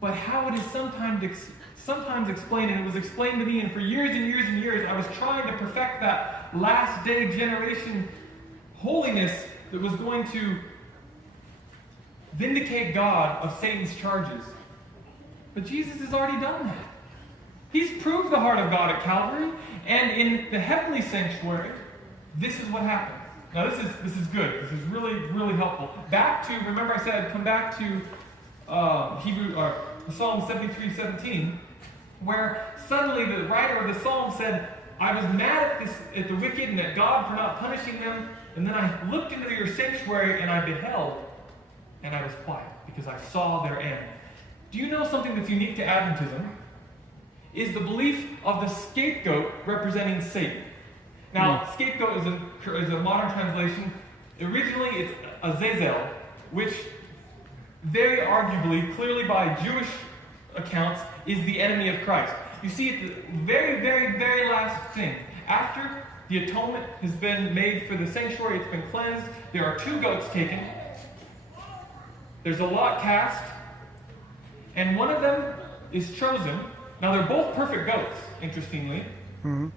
but how it is sometimes explained, and it was explained to me, and for years and years and years, I was trying to perfect that last day generation holiness that was going to vindicate God of Satan's charges. But Jesus has already done that. He's proved the heart of God at Calvary, and in the heavenly sanctuary, this is what happens. Now this is good. This is really, really helpful. Back to, remember I said I'd come back to Psalm 73:17, where suddenly the writer of the psalm said, I was mad at the wicked and at God for not punishing them, and then I looked into your sanctuary and I beheld, and I was quiet, because I saw their end. Do you know something that's unique to Adventism? Is the belief of the scapegoat representing Satan. Now, scapegoat is a modern translation. Originally, it's Azazel, which very arguably, clearly by Jewish accounts, is the enemy of Christ. You see, at the very, very, very last thing, after the atonement has been made for the sanctuary, it's been cleansed, there are 2 goats taken, there's a lot cast, and one of them is chosen. Now, they're both perfect goats, interestingly. Mm-hmm.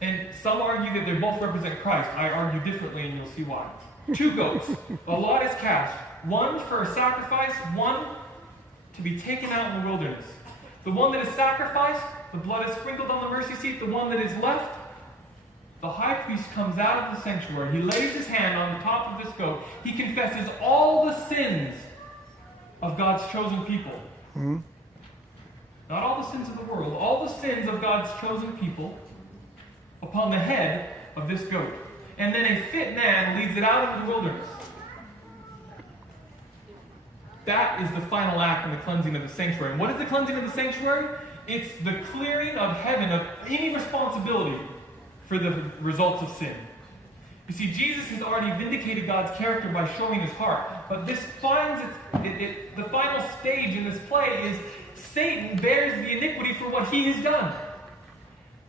And some argue that they both represent Christ. I argue differently, and you'll see why. 2 goats. A lot is cast. One for a sacrifice, one to be taken out in the wilderness. The one that is sacrificed, the blood is sprinkled on the mercy seat. The one that is left, the high priest comes out of the sanctuary. He lays his hand on the top of this goat. He confesses all the sins of God's chosen people. Mm-hmm. Not all the sins of the world, all the sins of God's chosen people upon the head of this goat. And then a fit man leads it out into the wilderness. That is the final act in the cleansing of the sanctuary. And what is the cleansing of the sanctuary? It's the clearing of heaven of any responsibility for the results of sin. You see, Jesus has already vindicated God's character by showing his heart. But this finds the final stage in this play is Satan bears the iniquity for what he has done.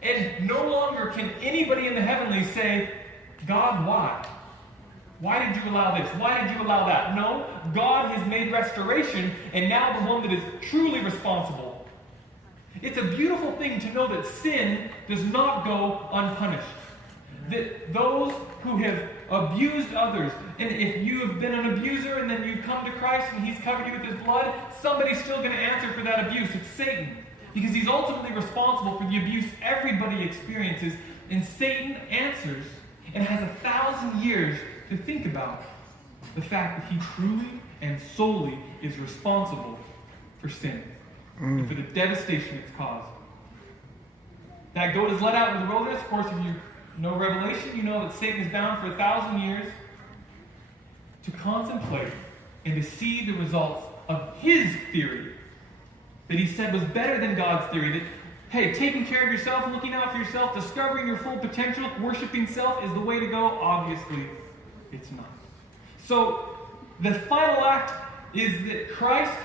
And no longer can anybody in the heavenlies say, God, why? Why did you allow this? Why did you allow that? No, God has made restoration, and now the one that is truly responsible. It's a beautiful thing to know that sin does not go unpunished. That those who have abused others, and if you have been an abuser and then you come to Christ and he's covered you with his blood, somebody's still going to answer for that abuse. It's Satan. Because he's ultimately responsible for the abuse everybody experiences. And Satan answers and has 1,000 years to think about the fact that he truly and solely is responsible for sin and for the devastation it's caused. That goat is let out in the wilderness. Of course, if you know Revelation, you know that Satan is bound for 1,000 years to contemplate and to see the results of his theory that he said was better than God's theory. That, hey, taking care of yourself, looking out for yourself, discovering your full potential, worshiping self is the way to go. Obviously, it's not. So, the final act is that Christ,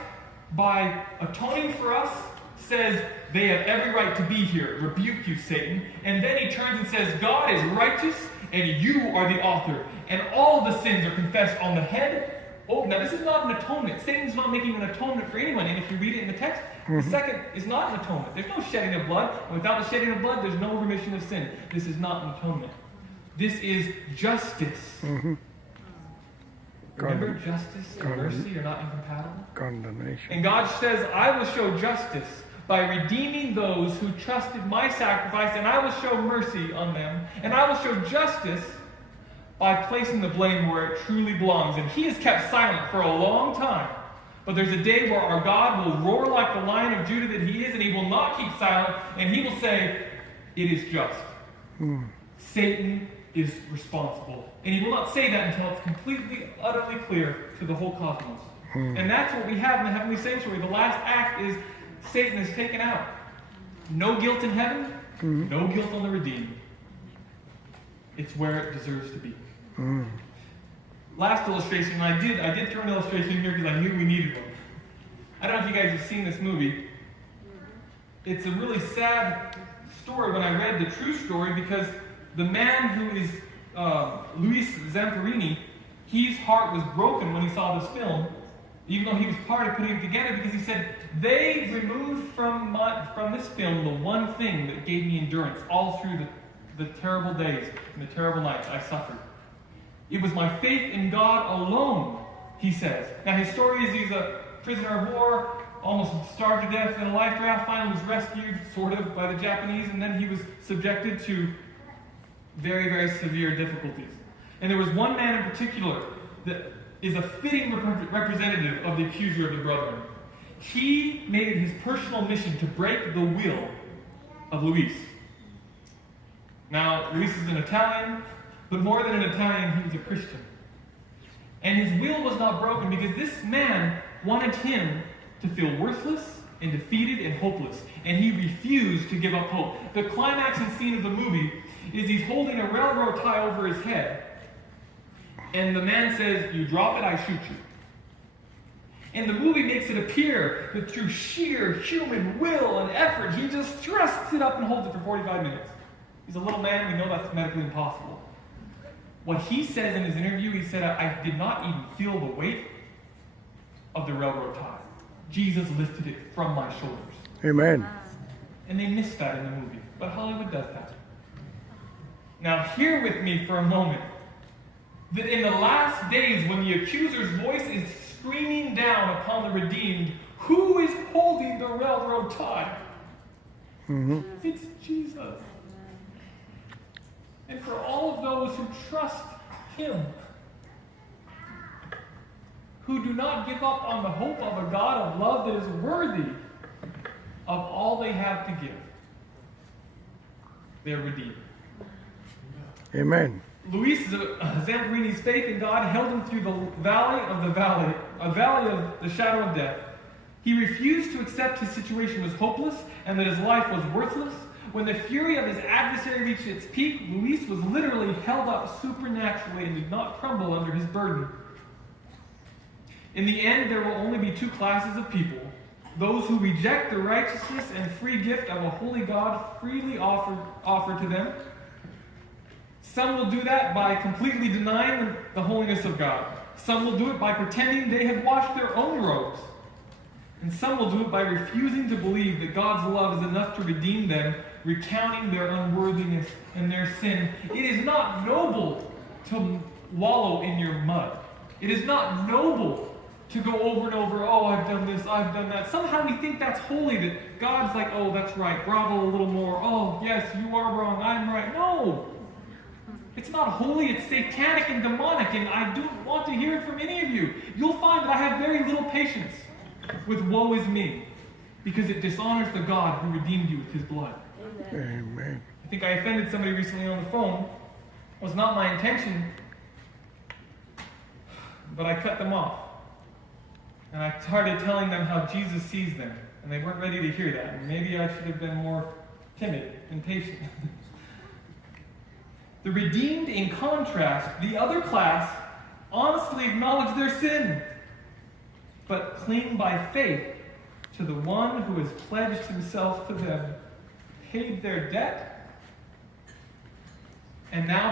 by atoning for us, says they have every right to be here. Rebuke you, Satan. And then he turns and says, God is righteous, and you are the author. And all the sins are confessed on the head. Oh, now this is not an atonement. Satan's not making an atonement for anyone. And if you read it in the text, the second is not an atonement. There's no shedding of blood. And without the shedding of blood, there's no remission of sin. This is not an atonement. This is justice. Remember, justice and mercy are not incompatible? Condemnation. And God says, I will show justice by redeeming those who trusted my sacrifice, and I will show mercy on them. And I will show justice by placing the blame where it truly belongs. And he has kept silent for a long time. But there's a day where our God will roar like the Lion of Judah that he is, and he will not keep silent, and he will say, it is just. Satan is responsible. And he will not say that until it's completely, utterly clear to the whole cosmos. And that's what we have in the heavenly sanctuary. The last act is Satan is taken out. No guilt in heaven, no guilt on the redeemed. It's where it deserves to be. Last illustration, I did throw an illustration here because I knew we needed one. I don't know if you guys have seen this movie. It's a really sad story when I read the true story, because the man who is Luis Zamperini, his heart was broken when he saw this film, even though he was part of putting it together, because he said, they removed from this film the one thing that gave me endurance all through the terrible days and the terrible nights I suffered. It was my faith in God alone, he says. Now his story is he's a prisoner of war, almost starved to death in a life raft, finally was rescued, sort of, by the Japanese, and then he was subjected to very, very severe difficulties. And there was one man in particular that is a fitting representative of the accuser of the brethren. He made it his personal mission to break the will of Luis. Now, Luis is an Italian, but more than an Italian, he was a Christian. And his will was not broken because this man wanted him to feel worthless and defeated and hopeless. And he refused to give up hope. The climaxing scene of the movie is he's holding a railroad tie over his head. And the man says, "You drop it, I shoot you." And the movie makes it appear that through sheer human will and effort, he just thrusts it up and holds it for 45 minutes. He's a little man, we know that's medically impossible. What he says in his interview, he said, "I did not even feel the weight of the railroad tie. Jesus lifted it from my shoulders." Amen. And they missed that in the movie. But Hollywood does that. Now hear with me for a moment that in the last days, when the accuser's voice is screaming down upon the redeemed, who is holding the railroad tie? It's Jesus. And for all of those who trust him, who do not give up on the hope of a God of love that is worthy of all they have to give, they are redeemed. Amen. Luis Zamperini's faith in God held him through the valley, a valley of the shadow of death. He refused to accept his situation was hopeless and that his life was worthless. When the fury of his adversary reached its peak, Luis was literally held up supernaturally and did not crumble under his burden. In the end, there will only be two classes of people: those who reject the righteousness and free gift of a holy God freely offered to them. Some will do that by completely denying the holiness of God. Some will do it by pretending they have washed their own robes. And some will do it by refusing to believe that God's love is enough to redeem them, recounting their unworthiness and their sin. It is not noble to wallow in your mud. It is not noble to go over and over, "Oh, I've done this, I've done that." Somehow we think that's holy, that God's like, "Oh, that's right, bravo a little more. Oh, yes, you are wrong, I'm right." No. It's not holy, it's satanic and demonic, and I don't want to hear it from any of you. You'll find that I have very little patience with "woe is me," because it dishonors the God who redeemed you with his blood. Amen. I think I offended somebody recently on the phone. It was not my intention, but I cut them off. And I started telling them how Jesus sees them, and they weren't ready to hear that. And maybe I should have been more timid and patient. The redeemed, in contrast, the other class, honestly acknowledge their sin, but cling by faith to the one who has pledged himself to them, paid their debt, and now